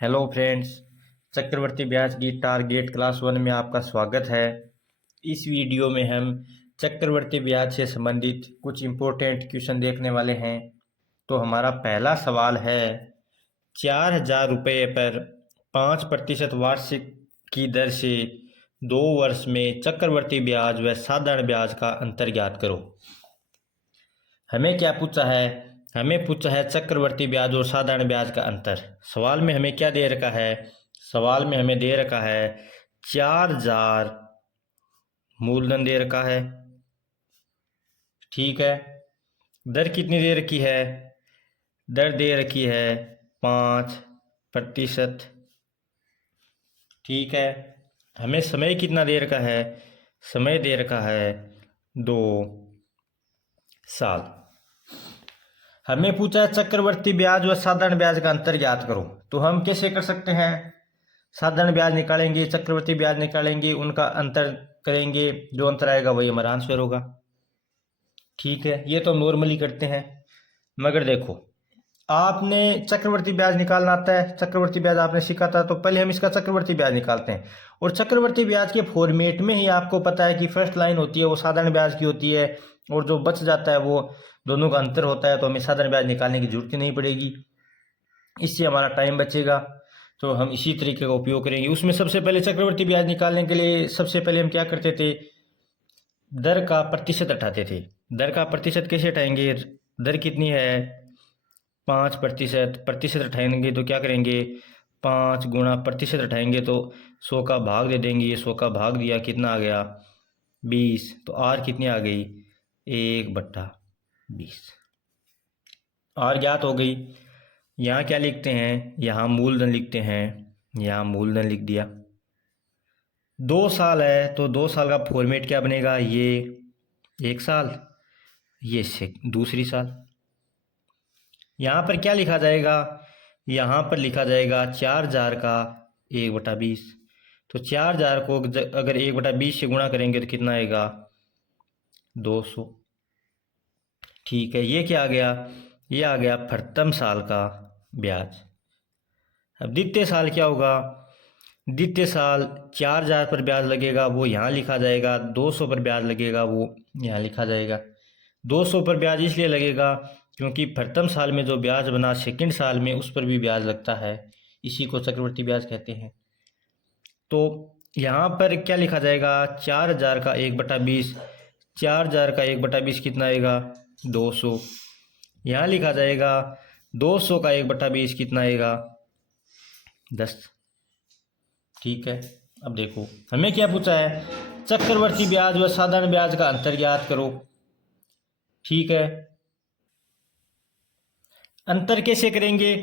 Hello friends, चक्रवर्ती ब्याज की target class 1 में आपका स्वागत है। इस वीडियो में हम चक्रवर्ती ब्याज से संबंधित कुछ इम्पोर्टेंट क्वेश्चन देखने वाले हैं। तो हमारा पहला सवाल है, 4,000 रुपये पर 5% वार्षिक की दर से 2 वर्ष में चक्रवर्ती ब्याज व साधारण ब्याज का अंतर ज्ञात करो। हमें क्या पूछा है? हमें पूछा है चक्रवर्ती ब्याज और साधारण ब्याज का अंतर। सवाल में हमें क्या दे रखा है? सवाल में हमें दे रखा है 4,000 मूलधन दे रखा है। ठीक है, दर कितनी दे रखी है? दर दे रखी है 5%। ठीक है, हमें समय कितना दे रखा है? समय दे रखा है 2 साल। हमें पूछा है चक्रवर्ती ब्याज व साधारण ब्याज का अंतर ज्ञात करो। तो हम कैसे कर सकते हैं? साधारण ब्याज निकालेंगे, चक्रवर्ती ब्याज निकालेंगे, उनका अंतर करेंगे, जो अंतर आएगा वही हमारा आंसर होगा। ठीक है, ये तो नॉर्मली करते हैं। मगर देखो, आपने चक्रवर्ती ब्याज निकालना आता है, चक्रवर्ती ब्याज आपने सीखा था, तो पहले हम इसका चक्रवर्ती ब्याज निकालते हैं। और चक्रवर्ती ब्याज के फॉर्मेट में ही आपको पता है कि फर्स्ट लाइन होती है वो साधारण ब्याज की होती है, और जो बच जाता है वो दोनों का अंतर होता है। तो हमें साधारण ब्याज निकालने की जरूरत ही नहीं पड़ेगी, इससे हमारा टाइम बचेगा। तो हम इसी तरीके का उपयोग करेंगे। उसमें सबसे पहले चक्रवर्ती ब्याज निकालने के लिए सबसे पहले हम क्या करते थे? दर का प्रतिशत हटाते थे। दर का प्रतिशत कैसे हटाएंगे? दर कितनी है? 5%। प्रतिशत हटाएंगे तो क्या करेंगे? 5 गुणा प्रतिशत हटाएंगे तो 100 का भाग दे देंगे। ये 100 का भाग दिया, कितना आ गया? 20। तो आर कितनी आ गई? 1/20। आर ज्ञात हो गई। यहाँ क्या लिखते हैं? यहाँ मूलधन लिखते हैं। यहाँ मूलधन लिख दिया। 2 साल है तो 2 साल का फॉर्मेट क्या बनेगा? ये 1 साल, ये दूसरी साल। यहाँ पर क्या लिखा जाएगा? यहाँ पर लिखा जाएगा 4,000 का 1/20। तो 4,000 को अगर 1/20 से गुणा करेंगे तो कितना आएगा? 200। ठीक है, ये क्या आ गया? ये आ गया प्रथम साल का ब्याज। अब द्वितीय साल क्या होगा? द्वितीय साल 4,000 पर ब्याज लगेगा, वो यहाँ लिखा जाएगा। 200 पर ब्याज लगेगा, वो यहाँ लिखा जाएगा। 200 पर ब्याज इसलिए लगेगा क्योंकि प्रथम साल में जो ब्याज बना सेकंड साल में उस पर भी ब्याज लगता है, इसी को चक्रवर्ती ब्याज कहते हैं। तो यहाँ पर क्या लिखा जाएगा? 4,000 का 1/20। 4,000 का 1/20 कितना आएगा? 200। यहाँ लिखा जाएगा 200 का 1/20 कितना आएगा? 10। ठीक है, अब देखो हमें क्या पूछा है? चक्रवर्ती ब्याज व साधारण ब्याज का अंतर ज्ञात करो। ठीक है, अंतर कैसे करेंगे?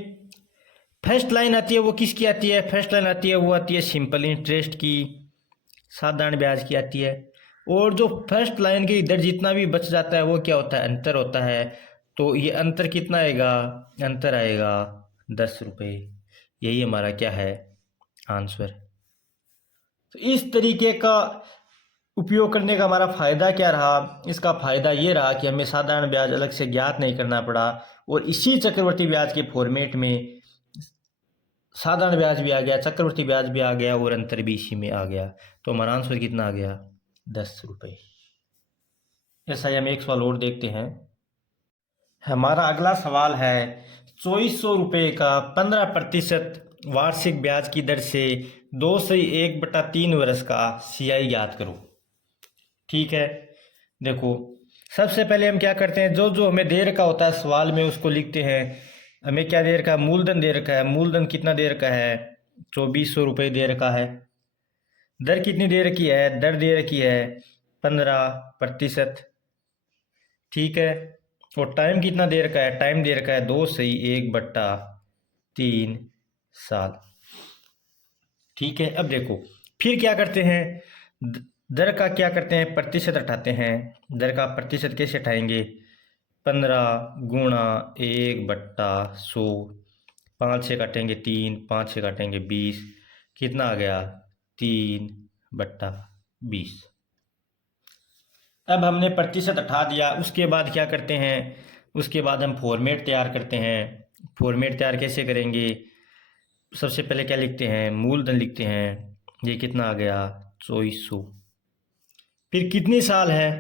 फर्स्ट लाइन आती है वो किसकी आती है? फर्स्ट लाइन आती है वो आती है सिंपल इंटरेस्ट की, साधारण ब्याज की आती है। और जो फर्स्ट लाइन के इधर जितना भी बच जाता है वो क्या होता है? अंतर होता है। तो ये अंतर कितना आएगा? अंतर आएगा 10 रुपये। यही हमारा क्या है? आंसर। तो इस तरीके का उपयोग करने का हमारा फ़ायदा क्या रहा? इसका फ़ायदा ये रहा कि हमें साधारण ब्याज अलग से ज्ञात नहीं करना पड़ा, और इसी चक्रवर्ती ब्याज के फॉर्मेट में साधारण ब्याज भी आ गया, चक्रवर्ती ब्याज भी आ गया, और अंतर भी इसी में आ गया। तो हमारा आंसर कितना आ गया? 10 रुपये। ऐसा ही हम एक सवाल और देखते हैं। हमारा अगला सवाल है, 2,400 रुपये का 15% वार्षिक ब्याज की दर से 2 से 1/3 वर्ष का CI ज्ञात करो। ठीक है, देखो सबसे पहले हम क्या करते हैं? जो जो हमें दे रखा होता है सवाल में उसको लिखते हैं। हमें क्या दे रखा है? मूलधन दे रखा है। मूलधन कितना दे रखा है? 2,400 रुपये दे रखा है। दर कितनी दे रखी है? दर दे रखी है 15%। ठीक है, और टाइम कितना दे रखा है? टाइम दे रखा है 2 से 1/3 साल। ठीक है, अब देखो फिर क्या करते हैं? दर का क्या करते हैं? प्रतिशत हटाते हैं। दर का प्रतिशत कैसे हटाएंगे? 15 गुणा 1/100। 5 से काटेंगे 3, 5 से काटेंगे 20। कितना आ गया? 3/20। अब हमने प्रतिशत हटा दिया, उसके बाद क्या करते हैं? उसके बाद हम फॉर्मेट तैयार करते हैं। फॉर्मेट तैयार कैसे करेंगे? सबसे पहले क्या लिखते हैं, मूलधन लिखते हैं। ये कितना आ गया, 2400। फिर कितनी साल है,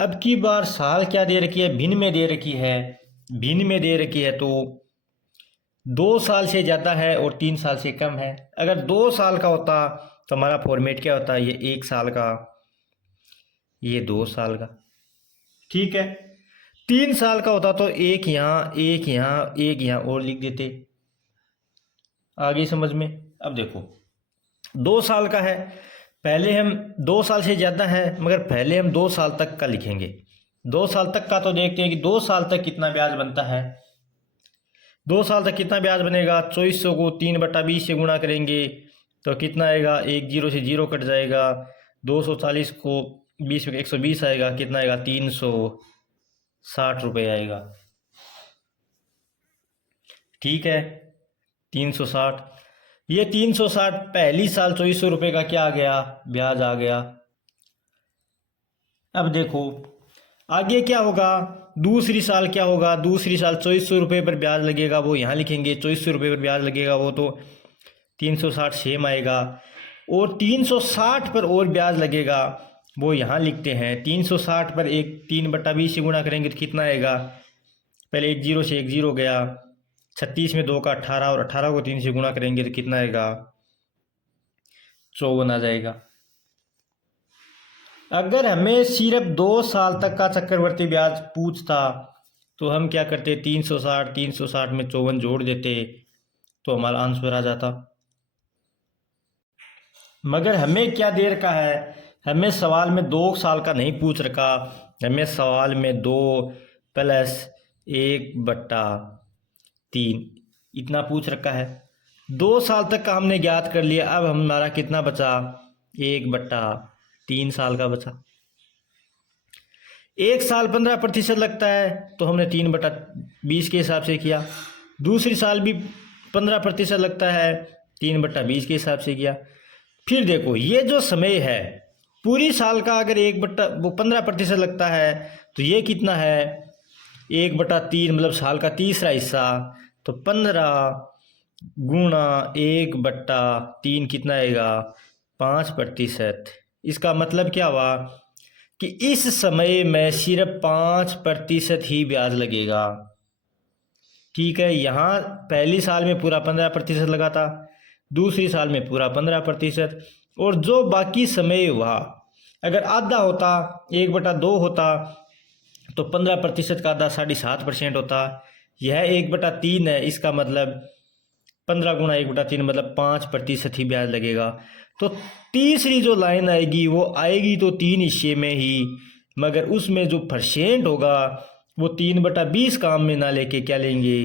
अब की बार साल क्या दे रखी है, भिन्न में दे रखी है। भिन्न में दे रखी है तो 2 साल से ज़्यादा है और 3 साल से कम है। अगर 2 साल का होता तो हमारा फॉर्मेट क्या होता, ये 1 साल का, ये 2 साल का, ठीक है। 3 साल का होता तो एक यहाँ एक यहाँ एक यहाँ और लिख देते। आगे समझ में। अब देखो 2 साल का है, पहले हम 2 साल से ज़्यादा है मगर पहले हम 2 साल तक का लिखेंगे। 2 साल तक का तो देखते हैं कि 2 साल तक कितना ब्याज बनता है। 2 साल तक कितना ब्याज बनेगा, 2400 को 3/20 से गुणा करेंगे तो कितना आएगा, 1 0 से 0 कट जाएगा। 240 को 20 में 120 आएगा, कितना आएगा, 360 रुपये आएगा, ठीक है। 360, ये 360 पहली साल 2400 रुपये का क्या आ गया, ब्याज आ गया। अब देखो आगे क्या होगा, दूसरी साल क्या होगा, दूसरी साल 2400 रुपये पर ब्याज लगेगा, वो यहाँ लिखेंगे। 2400 रुपये पर ब्याज लगेगा वो तो 360 सेम आएगा। और 360 पर और ब्याज लगेगा वो यहाँ लिखते हैं। 360 पर एक 3/20 से गुणा करेंगे तो कितना आएगा, पहले 1 0 से 1 0 गया, 36 में 2 का 18 और 18 को 3 से गुणा करेंगे तो कितना आएगा, 54 आ जाएगा। अगर हमें सिर्फ 2 साल तक का चक्रवर्ती ब्याज पूछता तो हम क्या करते, 360 में 54 जोड़ देते तो हमारा आंसर आ जाता। मगर हमें क्या दे रखा है, हमें सवाल में 2 साल का नहीं पूछ रखा, हमें सवाल में 2 + 1/3 इतना पूछ रखा है। 2 साल तक का हमने ज्ञात कर लिया। अब हमारा कितना बचा, 1/3 साल का बचा। 1 साल 15% लगता है तो हमने 3/20 के हिसाब से किया। दूसरी साल भी 15% लगता है, 3/20 के हिसाब से किया। फिर देखो ये जो समय है पूरी साल का, अगर 15% लगता है तो ये कितना है, 1/3 मतलब साल का तीसरा हिस्सा, तो 15 गुणा 1/3 कितना आएगा, 5%। इसका मतलब क्या हुआ कि इस समय में सिर्फ 5% ही ब्याज लगेगा, ठीक है। यहाँ पहली साल में पूरा 15% लगा था, दूसरी साल में पूरा 15%, और जो बाकी समय हुआ अगर आधा होता, 1/2 होता तो 15% का आधा 7.5% होता। यह 1/3 है, इसका मतलब 15 गुणा 1/3 मतलब 5% ही ब्याज लगेगा। तो तीसरी जो लाइन आएगी वो आएगी तो 3 हिस्से में ही, मगर उसमें जो परसेंट होगा वो 3/20 काम में ना लेके क्या लेंगे,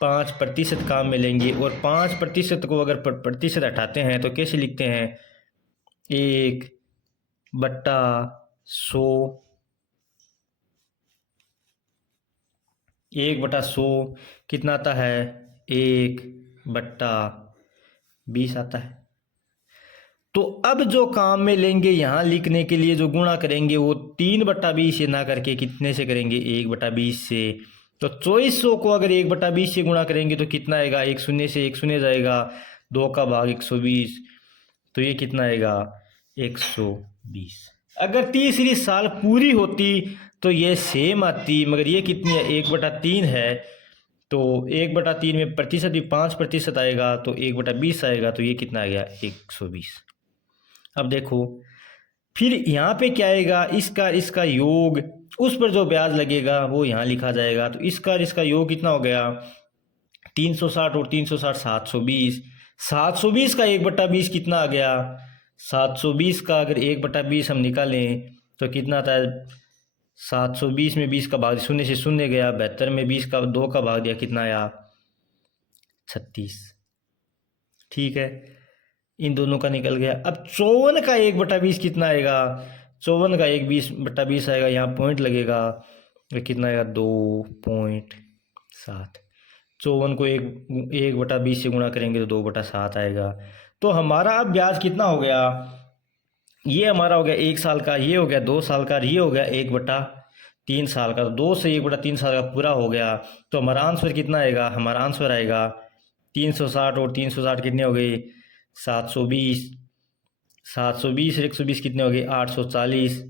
5% काम में लेंगे। और 5% को अगर प्रतिशत हटाते हैं तो कैसे लिखते हैं, 1/100, 1/100 कितना आता है, 1/20 आता है। तो अब जो काम में लेंगे यहाँ लिखने के लिए, जो गुणा करेंगे वो 3/20 से ना करके कितने से करेंगे, 1/20 से। तो 2400 को अगर 1/20 से गुणा करेंगे तो कितना आएगा, 1 0 से 1 0 जाएगा, 2 का भाग 120, तो ये कितना आएगा, 120। अगर तीसरी साल पूरी होती तो ये सेम आती, मगर ये कितनी है, 1/3 है, तो 1/3 में प्रतिशत भी 5% आएगा तो 1/20 आएगा, तो ये कितना आ गया, 120। अब देखो फिर यहाँ पे क्या आएगा, इसका योग, उस पर जो ब्याज लगेगा वो यहाँ लिखा जाएगा। तो इसका योग कितना हो गया, 360 और 360 720। 720 का 1/20 कितना आ गया, 720 का अगर 1/20 हम निकालें तो कितना आता है, 720 में 20 का भाग 0 से 0 गया, 72 में 20 का 2 का भाग दिया, कितना आया, 36, ठीक है। इन दोनों का निकल गया। अब 54 का 1/20 कितना आएगा, 54 का 1/20 आएगा, यहाँ पॉइंट लगेगा तो कितना आएगा, 2.7। 54 को 1/20 से गुणा करेंगे तो 2/7 आएगा। तो हमारा अब ब्याज कितना हो गया, ये हमारा हो गया 1 साल का, ये हो गया 2 साल का, ये हो गया 1/3 साल का। तो 2 से 1/3 साल का पूरा हो गया। तो हमारा आंसर कितना आएगा, हमारा आंसर आएगा 360 और 360 कितने हो गए 720, 720 और 120 कितने हो गए 840।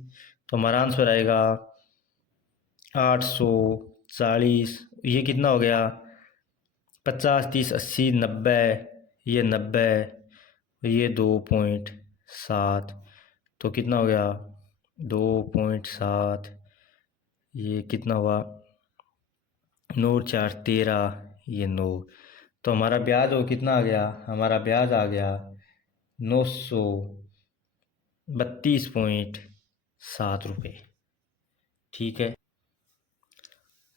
तो हमारा आंसर आएगा 840। ये कितना हो गया 50 30 80 90, ये 90, ये 2.7, तो कितना हो गया 2.7, ये कितना हुआ 9 4 13, ये 9। तो हमारा ब्याज वो कितना आ गया, हमारा ब्याज आ गया 932.7 रुपये। ठीक है,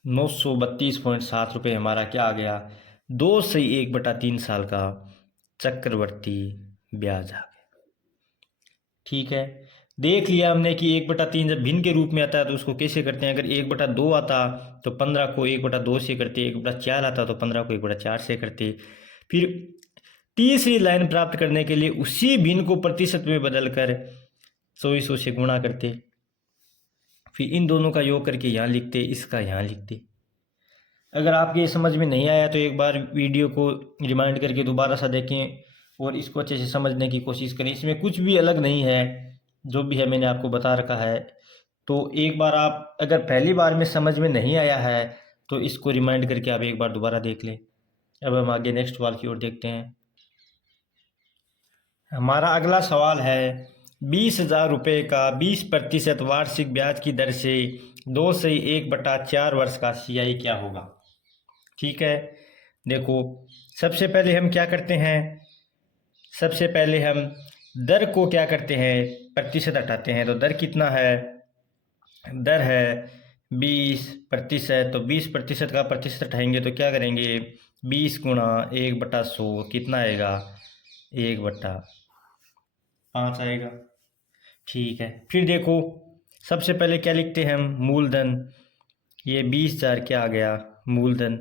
932.7 रुपये हमारा क्या आ गया 2/1/3 साल का चक्रवर्ती ब्याज आ गया। ठीक है, देख लिया हमने कि 1/3 जब भिन्न के रूप में आता है तो उसको कैसे करते हैं। अगर 1/2 आता तो 15 को 1/2 से करते, 1/4 आता तो 15 को 1/4 से करते। फिर तीसरी लाइन प्राप्त करने के लिए उसी भिन्न को प्रतिशत में बदलकर 2400 से गुणा करते, फिर इन दोनों का योग करके यहाँ लिखते, इसका यहाँ लिखते। अगर आपके ये समझ में नहीं आया तो एक बार वीडियो को रिमाइंड करके दोबारा सा देखें और इसको अच्छे से समझने की कोशिश करें। इसमें कुछ भी अलग नहीं है, जो भी है मैंने आपको बता रखा है। तो एक बार आप अगर पहली बार में समझ में नहीं आया है तो इसको रिमाइंड करके आप एक बार दोबारा देख लें। अब हम आगे नेक्स्ट सवाल की ओर देखते हैं। हमारा अगला सवाल है 20,000 रुपये का 20% वार्षिक ब्याज की दर से 2/1/4 वर्ष का CI क्या होगा। ठीक है, देखो सबसे पहले हम क्या करते हैं, सबसे पहले हम दर को क्या करते हैं प्रतिशत हटाते हैं। तो दर कितना है, दर है 20%। तो 20% का प्रतिशत हटाएंगे तो क्या करेंगे 20 गुणा 1/100 कितना आएगा 1/5 आएगा। ठीक है, फिर देखो सबसे पहले क्या लिखते हैं हम मूलधन, ये 20,000 क्या आ गया मूलधन।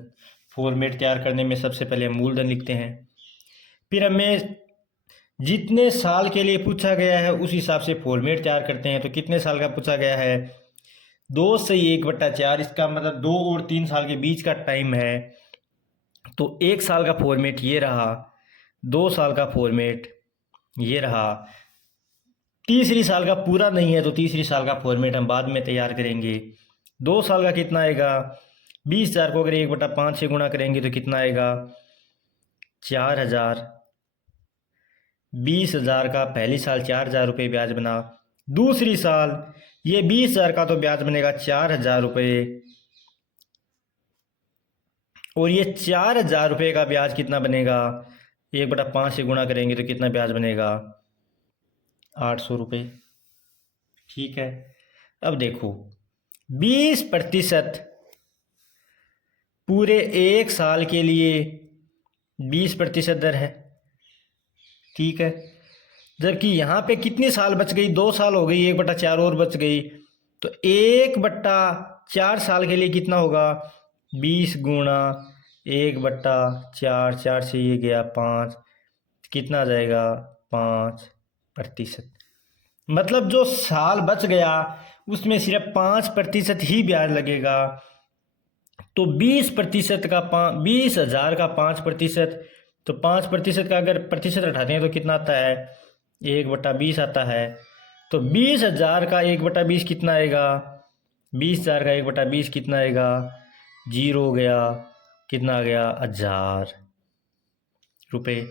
फॉर्मेट तैयार करने में सबसे पहले हम मूलधन लिखते हैं। फिर हमें जितने साल के लिए पूछा गया है उस हिसाब से फॉर्मेट तैयार करते हैं। तो कितने साल का पूछा गया है 2/1/4, इसका मतलब 2 और 3 साल के बीच का टाइम है। तो 1 साल का फॉर्मेट ये रहा, 2 साल का फॉर्मेट ये रहा, तीसरी साल का पूरा नहीं है तो तीसरी साल का फॉर्मेट हम बाद में तैयार करेंगे। 2 साल का कितना आएगा 20,000 को अगर 1/5 से गुणा करेंगे तो कितना आएगा 4,000। 20,000 का पहली साल 4,000 रुपये ब्याज बना, दूसरी साल ये 20,000 का तो ब्याज बनेगा 4,000 रुपये, और ये 4,000 रुपये का ब्याज कितना बनेगा 1/5 से गुणा करेंगे तो कितना ब्याज बनेगा 800 रुपये। ठीक है, अब देखो 20% पूरे 1 साल के लिए 20% दर है। ठीक है, जबकि यहाँ पे कितनी साल बच गई 2 साल हो गई, 1/4 और बच गई। तो 1/4 साल के लिए कितना होगा 20 गुणा 1/4, 4 से ये गया 5, कितना आ जाएगा 5%। मतलब जो साल बच गया उसमें सिर्फ 5% ही ब्याज लगेगा। तो 20% का 20,000 का 5%, तो 5% का अगर प्रतिशत हटाते हैं तो कितना आता है 1/20 आता है। तो 20,000 का 1/20 कितना आएगा, 20,000 का 1/20 कितना आएगा 0 गया, कितना आ गया 1,000 रुपये।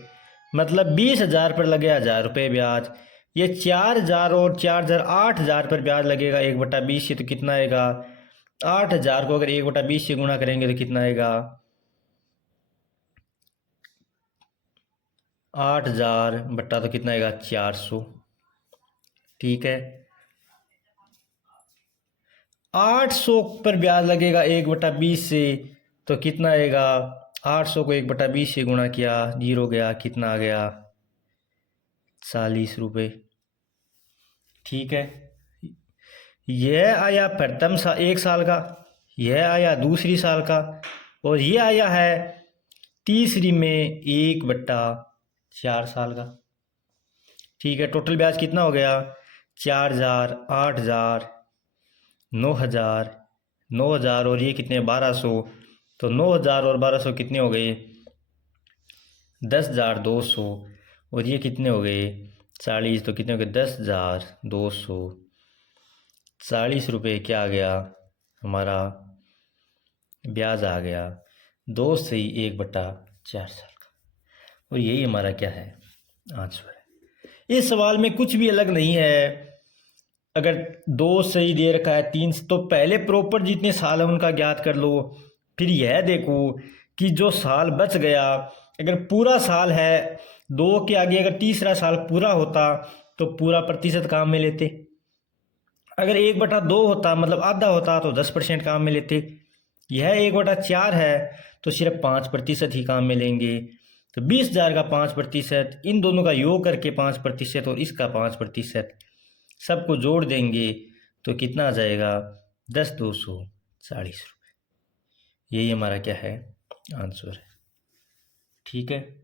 मतलब 20,000 पर लगे 1,000 रुपये ब्याज। ये 4,000 और 4,000 8,000 पर ब्याज लगेगा 1/20 से, तो कितना आएगा 8,000 को अगर 1/20 से गुणा करेंगे तो कितना आएगा 8,000 बट्टा तो कितना आएगा 400। ठीक है, 800 पर ब्याज लगेगा 1/20 से, तो कितना आएगा 800 को 1/20 से गुणा किया 0 गया, कितना आ गया 40 रुपये। ठीक है, यह आया प्रथम 1 साल का, यह आया दूसरी साल का, और ये आया है तीसरी में 1/4 साल का। ठीक है, टोटल ब्याज कितना हो गया 4,000, 8,000, 9,000, 9,000 और ये कितने 1,200। तो 9,000 और 1,200 कितने हो गए 10,200 और ये कितने हो गए 40, तो कितने हो गए 10,240 क्या आ गया हमारा ब्याज आ गया 2/1/4 साल का। और यही हमारा क्या है आंसर है। इस सवाल में कुछ भी अलग नहीं है। अगर 2 सही दे रखा है 3, तो पहले प्रॉपर जितने साल है उनका ज्ञात कर लो। फिर यह देखो कि जो साल बच गया, अगर पूरा साल है 2 के आगे अगर तीसरा साल पूरा होता तो पूरा प्रतिशत काम में लेते। अगर 1/2 होता मतलब आधा होता तो 10% काम में लेते। यह 1/4 है तो सिर्फ 5% ही काम में लेंगे। तो 20,000 का 5%, इन दोनों का योग करके 5% और इसका 5%, सबको जोड़ देंगे तो कितना आ जाएगा 10,240 रुपये। यही हमारा क्या है आंसर है। ठीक है।